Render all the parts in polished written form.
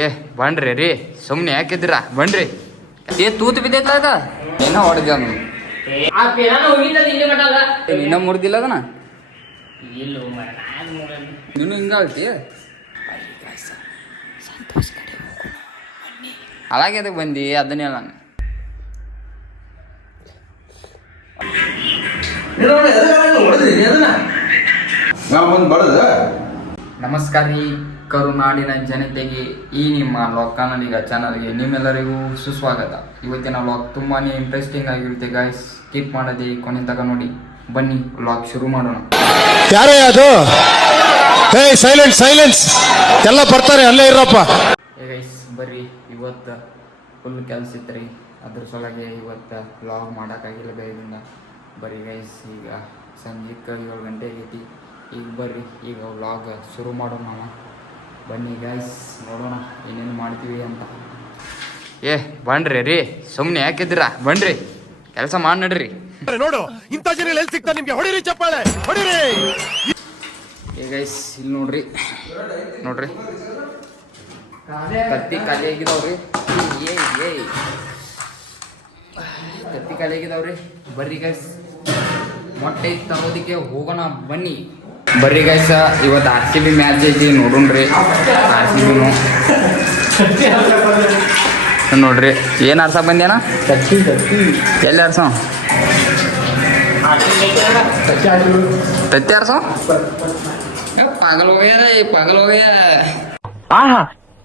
ಏ ಬಣ್ರಿ ರೀ ಸುಮ್ಮನೆ ಯಾಕಿದ್ದೀರಾ ಬಣ್ರಿ ತೂತು ಬಿದ್ದೈತ ಅದ ಏನೋ ಹೊಡೆದ ಇನ್ನ ಮುರಿದಿಲ್ಲ ಅದನ ನೀನು ಹಿಂಗಾಗ್ತಿ అలాగే ಅದಕ್ಕೆ ಬಂದಿ ಅದನ್ನೇ ನಾನು ನಮಸ್ಕಾರ ರೀ ಕರುನಾಡಿನ ಜನತೆಗೆ ಈ ನಿಮ್ಮ ವ್ಲಾಗ್ ಕನ್ನಡಿಗ ಚಾನಲ್ಗೆ ನಿಮ್ಮೆಲ್ಲರಿಗೂ ಸುಸ್ವಾಗತ. ಇವತ್ತಿನ ವ್ಲಾಗ್ ತುಂಬಾ ಇಂಟ್ರೆಸ್ಟಿಂಗ್ ಆಗಿರುತ್ತೆ ಗಾಯ್ಸ್. ಸ್ಕಿಪ್ ಮಾಡದೆ ಕೊನೆ ತನಕ ನೋಡಿ. ಬನ್ನಿ ವ್ಲಾಗ್ ಶುರು ಮಾಡೋಣ. ಯಾರೇ ಅದು? ಹೇ ಸೈಲೆನ್ಸ್ ಸೈಲೆನ್ಸ್, ಎಲ್ಲ ಬರ್ತಾರೆ ಅಲ್ಲೇ ಇರಪ್ಪ. ಹೇ ಗೈಸ್ ಬರ್ರಿ, ಇವತ್ತು ಫುಲ್ ಕೆಲಸ ಇತ್ತು ಅದ್ರ ಸಲುವಾಗಿ ಇವತ್ತು ವ್ಲಾಗ್ ಮಾಡೋಕ್ಕಾಗಿಲ್ಲ ಬೇಗದಿಂದ. ಬರ್ರಿ ಗೈಸ್, ಈಗ ಸಂಜೆಗೆ 7 ಗಂಟೆ ಆಗೈತಿ. ಈಗ ಬರ್ರಿ ಈಗ ವ್ಲಾಗ್ ಶುರು ಮಾಡೋಣ. ಬನ್ನಿ ಗೈಸ್ ನೋಡೋಣ ಏನೇನು ಮಾಡ್ತೀವಿ ಅಂತ. ಏ ಬಣ್ರಿ ರೀ ಸುಮ್ಮನೆ ಯಾಕಿದ್ದೀರಾ ಬಣ್ರಿ, ಕೆಲಸ ಮಾಡಿ ನಡ್ರಿ. ನೋಡು ಇಂಥ ಜನ ಎಲ್ಲಿ ಸಿಗ್ತಾರೆ ನಿಮ್ಗೆ, ಹೊಡಿರಿ ಚಪ್ಪಾಳೆ ಹೊಡಿರಿ. ಏ ಗೈಸ್ ಇಲ್ಲಿ ನೋಡ್ರಿ ಕತ್ತಿ ಖಾಲಿ ಆಗಿದಾವ್ರಿ. ಕತ್ತಿ ಖಾಲಿ ಆಗಿದಾವ್ರಿ. ಬರ್ರಿ ಗೈಸ್ ಮೊಟ್ಟೆ ತರೋದಕ್ಕೆ ಹೋಗೋಣ ಬನ್ನಿ. ಬರ್ರಿ ಗೈಸ್, ಇವತ್ತು RCB ಮ್ಯಾಚ್ ಐತಿ ನೋಡೋಣ್ರಿ. RCB ನೋಡ್ರಿ ಏನು ಆರ್ಸ ಬಂದೇನ, ಎಲ್ಲಿ ಆರ್ಸ ತತ್ತಿ ಆರ್ಸ ಪಾಗಲ್ ಹೋಗ್ಯ. ಆಹಾ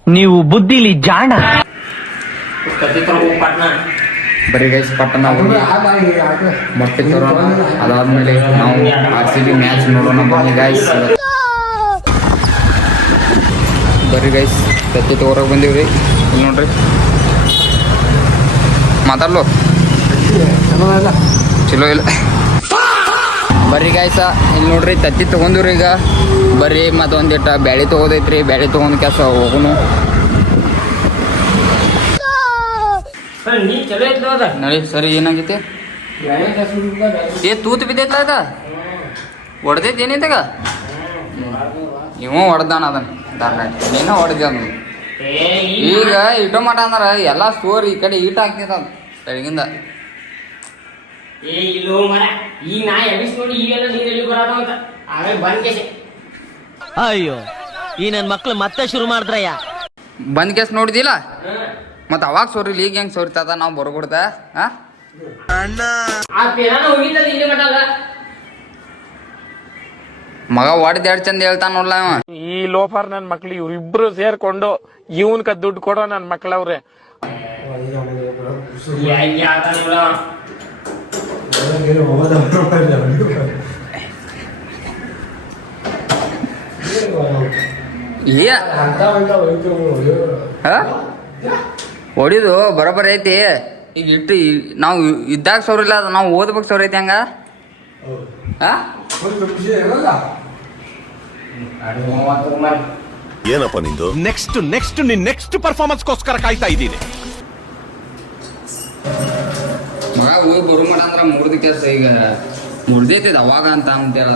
ನೀವು ಬುದ್ಧಿಲಿ ಜಾಣ. ಬರೀ ಗೈಸ್ ಪಟ್ಟಣ ಹೋಗಿ ಮೊಟ್ಟೆ ತರೋಣ. ಅದಾದ್ಮೇಲೆ ನಾವು RCB ಮ್ಯಾಚ್ ನೋಡೋಣ ಬನ್ನಿ ಗೈಸ್. ಬರ್ರಿ ಗೈಸ್ ತತ್ತಿ ತಗೋರಕ್ಕೆ ಬಂದೀವ್ರಿ. ಇಲ್ಲಿ ನೋಡ್ರಿ ಮಾತಾಡ್ಲು ಚಲೋ ಇಲ್ಲ. ಬರ್ರಿ ಗಾಯ್ಸ ಇಲ್ಲಿ ನೋಡ್ರಿ ತತ್ತಿ ತೊಗೊಂಡಿವ್ರಿ. ಈಗ ಬರ್ರಿ ಮತ್ತೊಂದಿಟ್ಟು ಬ್ಯಾಳಿ ತೊಗೋದೈತ್ರಿ. ಬ್ಯಾಳಿ ತೊಗೊಂಡು ಕೆಲಸ ಹೋಗುನು ನಡಿ. ಸರಿ ಏನಾಗೈತಿ? ತೂತು ಬಿದ್ದೈತ ಅದ ಹೊಡೆದೈತಿ ಏನೈತಗ? ಇವ ಹೊಡೆದಾನ ಅದನ್ನ ನೀನು ಹೊಡೆದ. ಈಗ ಇಟೋ ಮಟ ಅಂದ್ರ ಎಲ್ಲ ಸ್ಟೋರ್ ಈ ಕಡೆ ಈಟ ಹಾಕ್ತೈತ ಬೆಳಗಿಂದ. ಅಯ್ಯೋ ಈ ನನ್ ಮಕ್ಳು ಮತ್ತೆ ಶುರು ಮಾಡಿದ್ರಯ್ಯ. ಬಂದ್ ಕೇಸ್ ನೋಡಿದಿಲ್ಲ ಮತ್ತ ಅವಾಗ ಸೋರಿಲಿ ಈಗ ಹೆಂಗ್ ಸೋರಿತದ ನಾವು ಬರ್ಕೊಡ್ದ. ಮಗ ಹೊಡೆದ್ ಎರಡು ಚಂದ ಹೇಳ್ತಾನ ನೋಡ್ಲ. ಈ ಲೋಫರ್ ನನ್ ಮಕ್ಳು ಇವ್ರಿಬ್ರು ಸೇರ್ಕೊಂಡು ಇವನ್ಕ ದುಡ್ಡು ಕೊಡೋ ನನ್ ಮಕ್ಳವ್ರೆ. ಹೊಡಿದು ಬರೋಬ್ಬರ ಐತಿ. ಈಗ ಇಟ್ಟು ನಾವು ಇದ್ದಾಗ ಸೌರಿಲ್ಲ, ಅದು ನಾವು ಓದ್ಬೇಕು ಸೌರ ಐತಿ ಹಂಗ. ಏನಪ್ಪ ನಿಂದು ನೆಕ್ಸ್ಟ್ ನಿನ್ ನೆಕ್ಸ್ಟ್ ಪರ್ಫಾರ್ಮೆನ್ಸ್ಗೋಸ್ಕರ ಕಾಯ್ತಾ ಇದ್ದೀನಿ. ಮಗ ಹೋಗಿ ಬರು ಮಾಡ ಅಂದ್ರ ಮುರಿದ ಕೆಲಸ ಈಗ ಮುರಿದೈತದ ಅವಾಗ ಅಂತ ಅಂತೀರ.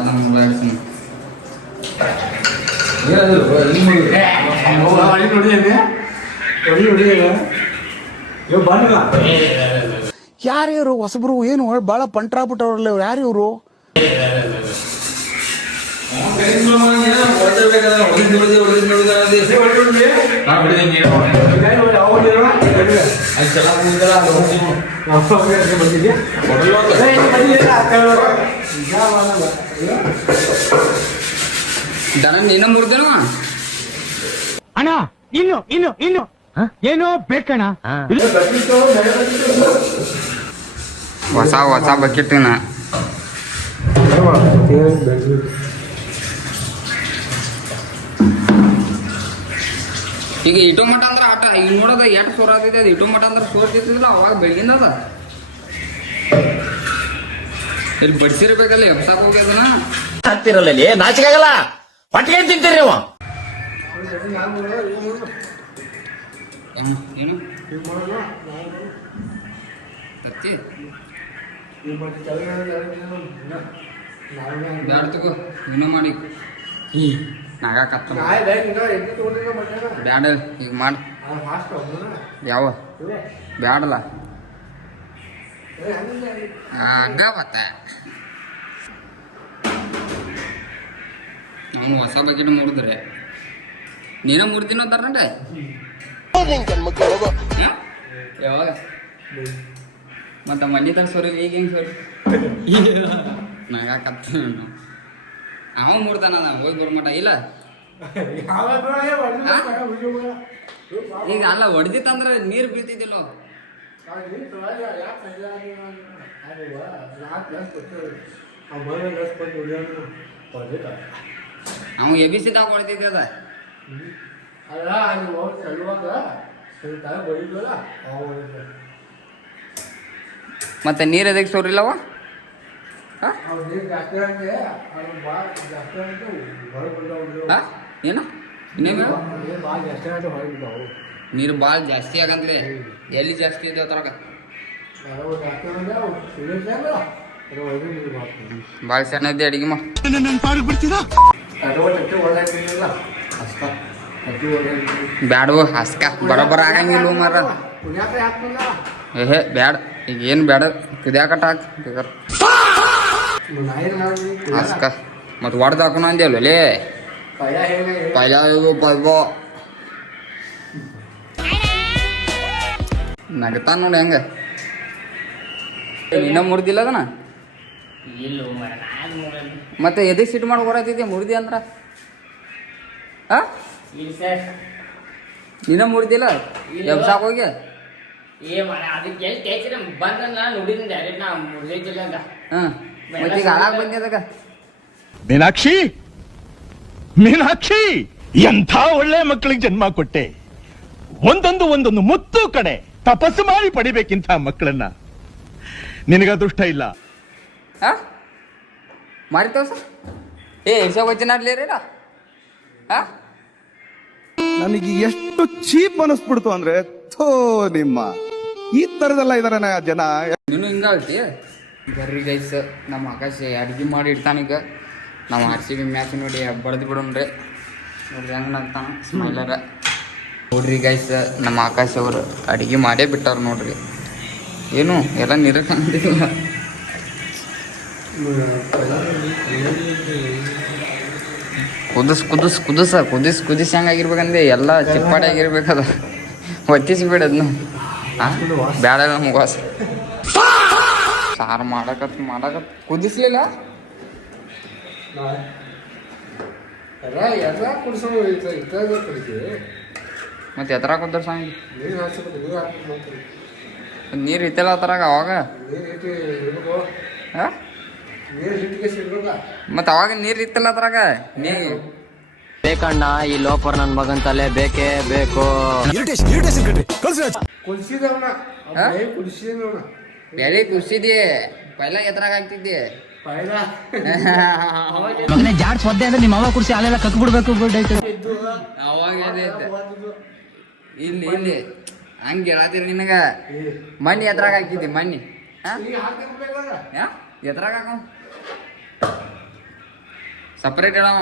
ಯಾರು ಹೊಸಬ್ರು ಏನು ಬಹಳ ಪಂಟ್ರಾಗ್ಬಿಟ್ಟವ್ರಲ್ಲ ಇವ್ರು. ಯಾರು ಇವರು? ದನ ನೀನ ಮುರಿದೇನ ಅಣ್ಣ? ಇನ್ನು ಏನೋ ಬೇಕಣ್ಣ. ಹೊಸ ಬಕೆಟ್ನ ಈಗ ಇಟೋ ಮಠ ಅಂದ್ರ ಆಟ. ಈಗ ನೋಡೋದ ಎಷ್ಟು ಸೋರ್ ಆಗ್ತೈತಿ. ಅದು ಇಟೋ ಮಠ ಅಂದ್ರ ಸೋರ್ತಿಲ್ಲ ಅವಾಗ ಬೆಳಗಿಂದ ಅದ. ಇಲ್ಲಿ ಬಡ್ಸಿರ್ಬೇಕಲ್ಲ ಎಬ್ಸಾಕ್ ಹೋಗ್ಯದನ ಆಗ್ತಿರಲ್ಲ, ನಾಚಿಕಾಗಲ್ಲ. ಹೊಟ್ಟಿಗೆ ತಿಂತೀರಿ ನೀವು. ಏನು ತತ್ತಿ ಬ್ಯಾಡ ತಗೋ ಇನ್ನೂ ಮಾಡಿ. ನಾಗಾಕತ್ತ ಬ್ಯಾಡ ಈಗ ಮಾಡು ಯಾವ ಬ್ಯಾಡಲ್ಲ ಹಂಗ ಮತ್ತೆ ಅವನು ಹೊಸ ಬಕೆಟ್ ಮುರಿದ್ರೆ ನೀನ ಮುರಿದಿನ ಅಂತಾರ ಯಾವಾಗ ಮತ್ತ ಮನಿ ತರ ಸೋರಿ ಈಗ ಹೆಂಗ್ ಸೋರಿ ನಾಗಾಕತ್ತ ಅವ ಮುರ್ದಾನ ಹೋಗಿ ಬರ್ಮಟ ಇಲ್ಲ ಈಗ ಅಲ್ಲ ಹೊಡೆದಿತ್ತಂದ್ರೆ ನೀರು ಬೀಳ್ತಿದ್ದಿಲ್ಲ ಅವ ಎಬಿಸಿದಾಗ ಹೊಡೆದಿದ್ದೆ ಅದ ಮತ್ತೆ ನೀರು ಎದಕ್ಕೆ ಸೋರಿಲ್ಲವ ಏನು ನೀರು ಭಾಳ ಜಾಸ್ತಿ ಆಗಂದ್ರೆ ಎಲ್ಲಿ ಜಾಸ್ತಿ ಇದೆ ಅದ್ರಾಗ ಭಾಳ ಚೆನ್ನಾಗಿದೆ ಅಡಿಗೆ ಬ್ಯಾಡವು ಹಸ್ಕ ಬರೋಬ್ಬರ ಆಗಂಗಿಲ್ಲ ಮಾರ ಏಹೇ ಬ್ಯಾಡ ಈಗ ಏನು ಬ್ಯಾಡ ಕುದಿಯಾಕಟ್ಟ ಹಾಕ್ ಹಸ್ಕ ಮತ್ತು ಹೊಡ್ದು ಹಾಕೋಣ ಅಂದೇವಲ್ಲೇ ಪೈಲ ನಗತಾನ ನೋಡಿ ಹೆಂಗ ಇನ್ನ ಮುರಿದಿಲ್ಲ ಅದನ್ನ ಮತ್ತೆ ಎದೆ ಸಿಟ್ಟು ಮಾಡಿ ಹೊರತಿದ್ದೆ ಮುರಿದಿ ಅಂದ್ರ ಇನ್ನ ಮುರಿದಿಲ್ಲ ಎಬ್ಸಾಕ್ ಹೋಗಿ ಮತ್ತೀಗ ಹಾಳಾಗ್ ಬಂದಿ ಅದಕ್ಕ ಮೀನಾಕ್ಷಿ ಮೀನಾಕ್ಷಿ ಎಂಥ ಒಳ್ಳೆ ಮಕ್ಕಳಿಗೆ ಜನ್ಮ ಕೊಟ್ಟೆ ಒಂದೊಂದು ಮುತ್ತು ಕಡೆ ತಪಸ್ಸು ಮಾಡಿ ಪಡಿಬೇಕಿಂತ ಮಕ್ಕಳನ್ನ ನಿನಗ ಅದೃಷ್ಟ ಇಲ್ಲ ಮಾರಿತೇವ ಸರ್ ಇರ್ಸೋಕ್ ವಚನಾಡ್ಲೇರ ನನಗೆ ಎಷ್ಟು ಚೀಪ್ ಅನಿಸ್ಬಿಡ್ತು ಅಂದ್ರೆ ಥೋ ನಿಮ್ಮ ಈ ತರದೆಲ್ಲ ಇದಾರೆ ಜನ. ನೀನು ಹಿಂಗಾಗ್ತಿ ಬರ್ರಿ ಗೈಸ್ ನಮ್ಮ ಆಕಾಶ ಅಡ್ಗೆ ಮಾಡಿ ಇಡ್ತಾನೀಗ ನಾವು RCB ಮ್ಯಾಚ್ ನೋಡಿ ಬಡ್ದು ಬಿಡೋಣ್ರಿ ನೋಡ್ರಿ ಹೆಂಗೆ ನಗ್ತಾನ ಸ್ಮೈಲರ. ನೋಡ್ರಿ ಗೈಸ್ ನಮ್ಮ ಆಕಾಶ್ ಅವರು ಅಡುಗೆ ಮಾಡೇ ಬಿಟ್ಟಾರ ನೋಡ್ರಿ. ಏನು ಎಲ್ಲ ನಿರಕಂದಿಲ್ಲ ಕುದಿಸ್ ಹೆಂಗಾಗಿರ್ಬೇಕಂದ್ರೆ ಎಲ್ಲ ಚಿಪ್ಪಾಡಿ ಆಗಿರ್ಬೇಕದ ಒತ್ತಿಸ್ಬಿಡದ್ನು ಬ್ಯಾಡ ನಮ್ಗೆ ವಾಸ ಸಾರು ಮಾಡಕತ್ ಕುದಿಸ್ಲಿಲ್ಲ ಮತ್ತೆ ಎತ್ತರ ಕುದ್ರ ಸ್ವಾಮಿ ನೀರು ಇತ್ತಲ್ಲ ಅದ್ರಾಗ ಅವಾಗ ಮತ್ತೆ ಅವಾಗ ನೀರು ಇತ್ತಲ್ಲ ಅದ್ರಾಗ ನೀರು ಬೇಕಣ್ಣ ಈ ಲೋಪರ್ ನನ್ ಮಗನ್ ತಲೆ ಬೇಕೇ ಬೇಕು. ಬೇರೆ ಕುರ್ಸಿದಿ ಪೈಲ ಎತ್ತರಾಗ ಆಗ್ತಿದ್ದಿ ಜಾಡ್ ಸ್ವದ್ದೆ ಅಂದ್ರೆ ನಿಮ್ಮ ಅವ ಕುರ್ಸಿ ಅಲ್ಲೆಲ್ಲ ಕಕ್ ಬಿಡ್ಬೇಕು ಅವಾಗ ಇಲ್ಲಿ ಇಲ್ಲಿ ಹಂಗ ಹೇಳತ್ತೀರಿ ನಿನಗ ಮಣ್ಣಿ ಎತ್ತರಾಗ ಹಾಕ್ತಿದ್ದಿ ಮಣ್ಣಿ ಎತ್ತರಾಗ ಹಾಕ ಸಪ್ರೇಟ್ ಇಡವ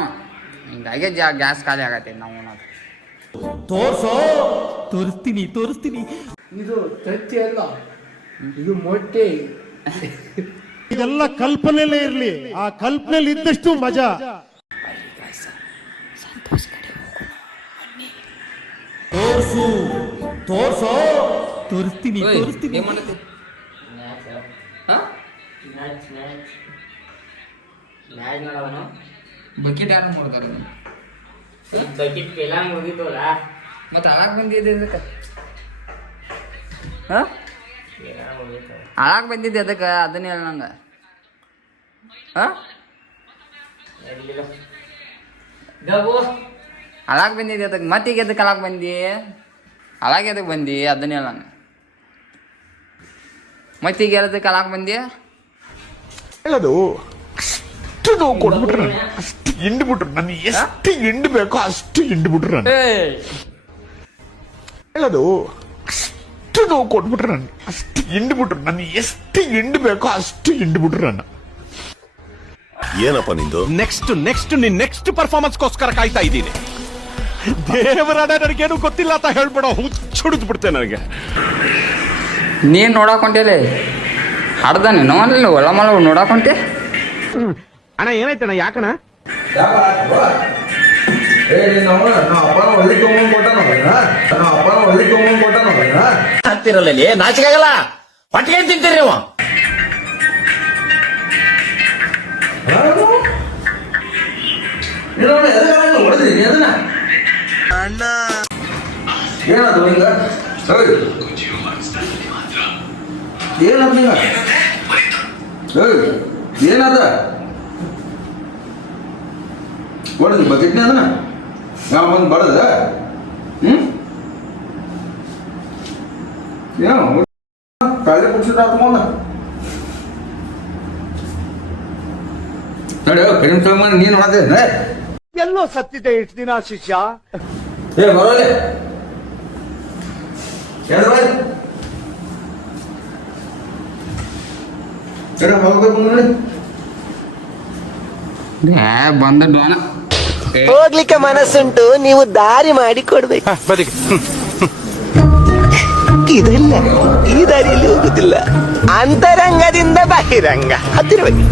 ಹಿಂಗಾಗಿ ಗ್ಯಾಸ್ ಖಾಲಿ ಆಗತ್ತೆ ನಾವು ತೋರಿಸ್ತೀನಿ ಇದು ತತ್ತಿ ಅಲ್ಲ ಇದು ಮೊಟ್ಟೆ. ಇದೆಲ್ಲ ಕಲ್ಪನೆಲೇ ಇರ್ಲಿ, ಆ ಕಲ್ಪನೆಯಲ್ಲಿ ಇದ್ದಷ್ಟು ಮಜಾ. ತೋರಿಸ್ತೀನಿ ಬಕೆಟ್ ಯಾರು ಮಾಡ್ತಾರ ಬಕೆಟ್ ಪೆಲ ಮುಗಿತೋಲ್ಲ ಮತ್ತೆ ಹಾಳಾಗ್ ಬಂದಿದ್ದೆ ಅದಕ್ಕೆ ಹಾಳಾಗ್ ಬಂದಿದ್ದೆ ಅದಕ್ಕೆ ಅದನ್ನ ಹೇಳ ನಂಗೆ ಹಾಳಾಗ್ ಬಂದಿದ್ದೆ ಅದಕ್ಕೆ ಮತ್ತೀಗ ಎದಕ್ಕೆ ಹಾಳಾಗ್ ಬಂದಿ ಹಾಳಾಗಿ ಎದಕ್ಕೆ ಬಂದಿ ಅದನ್ನ ಹೇಳ ನಂಗೆ ಮತ್ತೀಗ ಎದಕ್ಕೆ ಹಾಳಾಗ್ ಬಂದಿ ಹೇಳೋದು ಅಷ್ಟು ನೋವು ಕೊಟ್ಬಿಟ್ರು, ಅಷ್ಟು ಹಿಂಡ್ಬಿಟ್ರು, ನನಗೆ ಎಷ್ಟು ಹಿಂಡ್ಬೇಕೋ ಅಷ್ಟು ಹಿಂಡ್ಬಿಟ್ರು ನಾನು. ಹೇಳೋದು ಅಷ್ಟು ನೋವು ಕೊಟ್ಬಿಟ್ರು, ನಾನು ಅಷ್ಟು ಹಿಂಡ್ಬಿಟ್ರು, ನನಗೆ ಎಷ್ಟು ಹಿಂಡ್ಬೇಕೋ ಅಷ್ಟು ಹಿಂಡ್ಬಿಟ್ರು ನಾನು. ಏನಪ್ಪ ನಿಂದು? ನೆಕ್ಸ್ಟ್ ನೆಕ್ಸ್ಟ್ ಪರ್ಫಾರ್ಮೆನ್ಸ್ಗೋಸ್ಕರ ಕಾಯ್ತಾ ಇದ್ದೀನಿ. ದೇವರಾಡ ನನಗೇನು ಗೊತ್ತಿಲ್ಲ ಅಂತ ಹೇಳ್ಬಿಡ, ಹುಚ್ಚುಡಿದ್ ಬಿಡ್ತೆ ನನಗೆ. ನೀನು ನೋಡಾಕೊಂಟೇಲೆ ಹಡ್ದ ನೀನು ಅಲ್ಲಿ ಒಳ ಮಳ ನೋಡಾಕೊಂಟೆ. ಅಣ್ಣ ಏನಾಯ್ತಣ್ಣ? ಯಾಕಣ್ಣ? ಅಂತಿರಲ್ಲ ನಾಚಿಕಾಗಲ್ಲ, ಹೊಟ್ಟಿಗೆ ತಿಂತೀರಿ ನೀವು. ಏನದು ಹಿಂಗ? ಏನದ ಹಿಂಗ? ಏನದ ಹೊಡೆದಿ ಬಕೆಟ್ನೇ ಅದನ್ನ ನಾವು ಬಂದು ಬಡದ ಏನು ಕಾಯ್ದೆ ಕುಡ್ಸಿದ ತಗೊಂಡ ನೋಡಿ ಕಡಿಮೆ ತಗೊಂಡು ನೀನು ನೋಡತ್ತೆ ಎಲ್ಲೋ ಸತ್ತಿದೆ ಇಷ್ಟು ದಿನ ಶಿಷ್ಯ. ಏ ಬರೋಲೆ ಬಂದ ಡೋನ ಹೋಗ್ಲಿಕ್ಕೆ ಮನಸ್ಸುಂಟು, ನೀವು ದಾರಿ ಮಾಡಿ ಕೊಡ್ಬೇಕು. ಇದಲ್ಲ, ಈ ದಾರಿಯಲ್ಲಿ ಹೋಗುದಿಲ್ಲ, ಅಂತರಂಗದಿಂದ ಬಹಿರಂಗ ಹತ್ತಿರವಾಗಿ.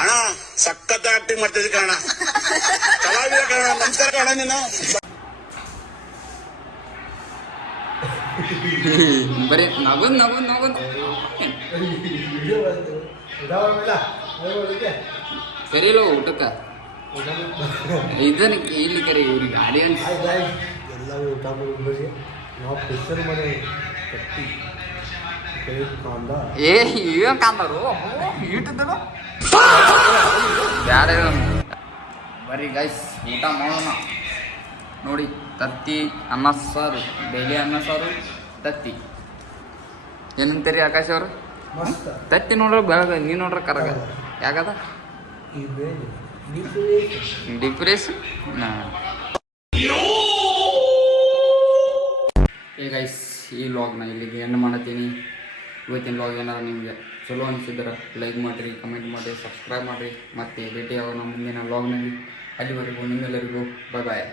ಅಣ್ಣ ಸಖತ್ ಆಕ್ಟಿಂಗ್ ಮಾಡ್ತಿದ್ದೆ ಕಾರಣ, ಕಲಾವಿದ ಕಾರಣ, ನಮಸ್ಕಾರ ಕಾರಣ. ನೀನು ಬರೀ ನಗನ್ ಕರೀಲ ಊಟಕ್ಕ ಇದನ್ನ ಇಲ್ಲಿ ಕರಿ ಇವ್ರಿಗೆ ಆಡಿಯನ್ಸ್ ಏ ಇವೇನ್ ಕಾಂದರು ಇಟ್ಟಿದ್ದಲ್ಲ ಬ್ಯಾಡ. ಬರ್ರಿ ಗೈಸ್ ಊಟ ಮಾಡೋಣ. ನೋಡಿ ತತ್ತಿ ಅನ್ನ ಸಾರು, ಡೈಲಿ ಅನ್ನ ಸಾರು ತತ್ತಿ. ಏನಂತೀರಿ ಆಕಾಶ್ ಅವರು? ತತ್ತಿ ನೋಡ್ರ ಬೆಳಗ, ನೀ ನೋಡ್ರ ಕರಗ. ಯಾಕದ ಡಿಪ್ರೆಷನ್. ಏ ಗೈಸ್, ಈ ವ್ಲಾಗ್ನ ಇಲ್ಲಿಗೆ ಎಂಡ್ ಮಾಡತ್ತೀನಿ. ಇವತ್ತಿನ ವ್ಲಾಗ್ ಏನಾದ್ರು ನಿಮಗೆ ಚಲೋ ಅನಿಸಿದ್ರೆ ಲೈಕ್ ಮಾಡಿರಿ, ಕಮೆಂಟ್ ಮಾಡಿರಿ, ಸಬ್ಸ್ಕ್ರೈಬ್ ಮಾಡಿರಿ. ಮತ್ತೆ ಭೇಟಿಯಾಗೋಣ ಮುಂದಿನ ವ್ಲಾಗ್ನಲ್ಲಿ. ಅಲ್ಲಿವರೆಗೂ ನಿಮ್ಮೆಲ್ಲರಿಗೂ ಬಾಯ್ ಬಾಯ್.